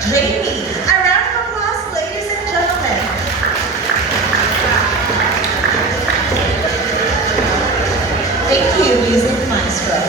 Jamie. A round of applause, ladies and gentlemen. Thank you, Music Maestro.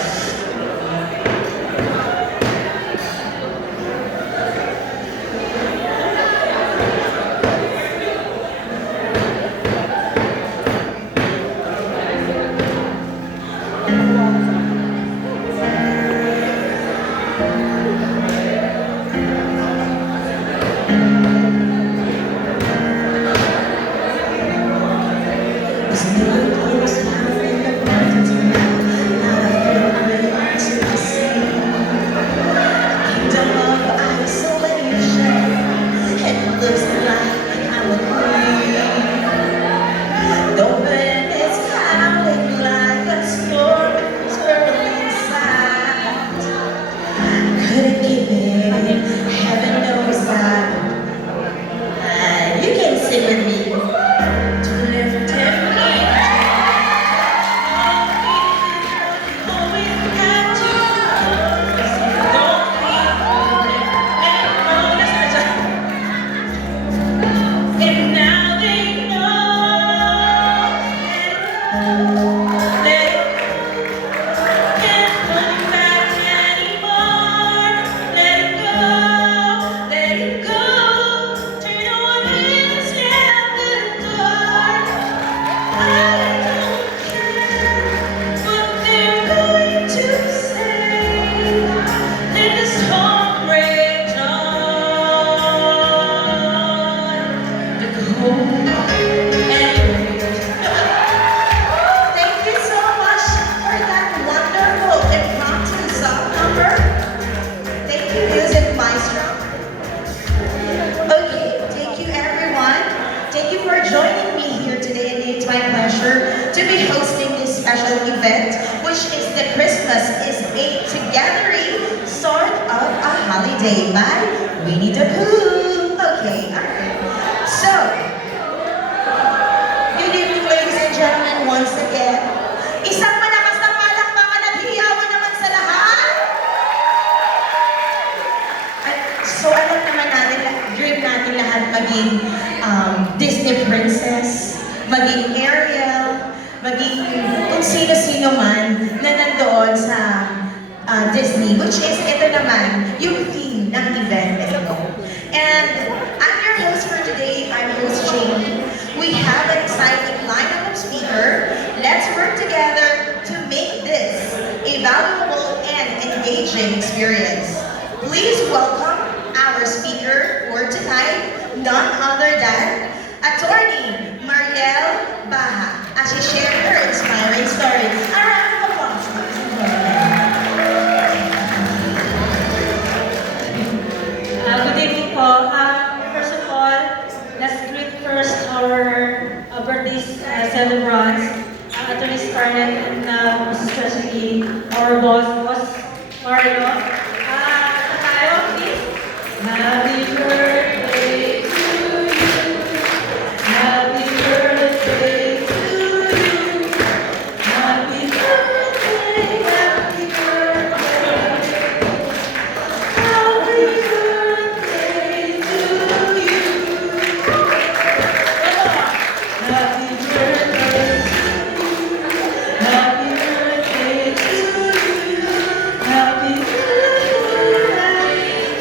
To be hosting this special event, which is the Christmas is a Togethery Sort of a Holiday by Winnie the Pooh. Okay, alright. So, good evening ladies and gentlemen once again. Isang malakas na palakpakan at hiyawan naman sa lahat. At so alam naman natin, dream natin lahat maging Disney princess, maging Ariel, maging kung sino-sino man na nandoon sa Disney, which is ito naman, yung theme ng event na ito. And I'm your host for today, I'm host Jamie. We have an exciting lineup of speakers. Let's work together to make this a valuable and engaging experience. Please welcome our speaker for tonight, none other than Attorney Mariel Baha, as she shared her inspiring story. A round of applause, ladies and gentlemen. Good evening po. First of all, let's greet first our birthday celebrants, Attorney Scarlett, and most especially our boss Mario. Tayo, please. Happy birthday to you. Happy birthday to you. Happy birthday, happy birthday. Happy birthday to you. Happy birthday to you. Happy birthday to you. Happy birthday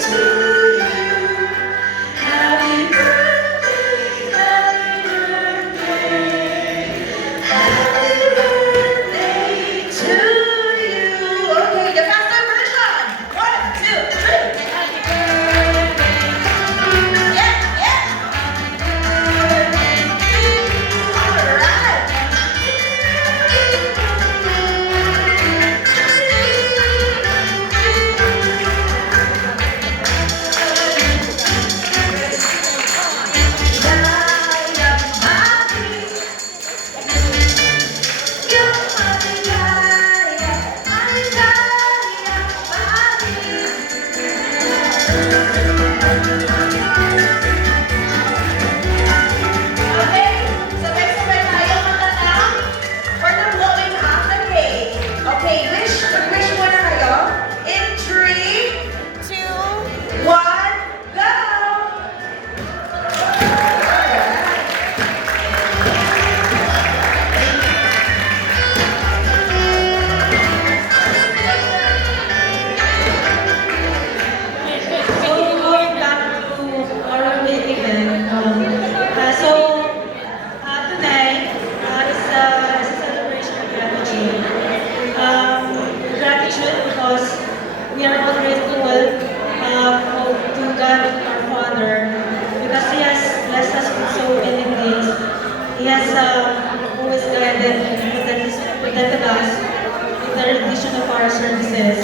to you. has always guided and protected us in the rendition of our services.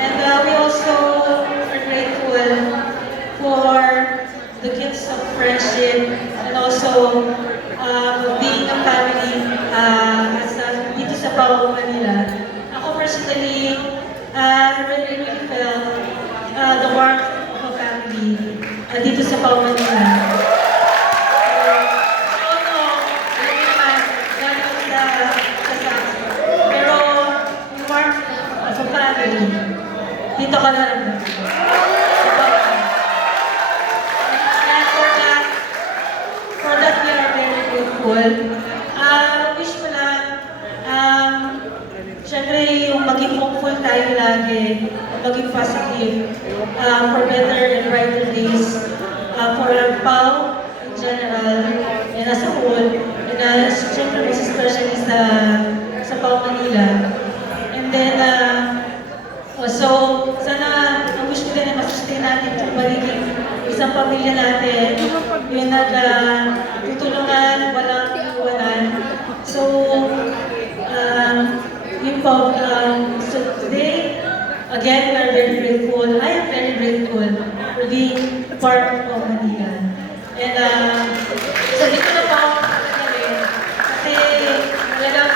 And we also are grateful for the gifts of friendship and also being a family dito sa Pao, Manila. Ako personally, I really felt the warmth of a family dito sa Pao, Manila. So, alam niyo naman, galing sa pero yung warmth of a family, dito ka na rin. And for that we are very grateful. Wish ko lang, syempre yung maging hopeful tayo lagi, maging positive, for better and brighter days, for Pao in general, and as a whole, and syempre mas especially sa Pao, Manila. And then, so, sana, ang wish ko din na masustain natin yung magiging isang pamilya natin, yung tutulungan, walang iwanan. So, yun po, so today, again, we are very grateful. I am very grateful for being part of Manila. And, so dito na po ako magkakalit. Kasi, talagang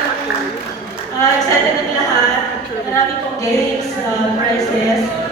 excited na lahat. Marami pong games, prizes.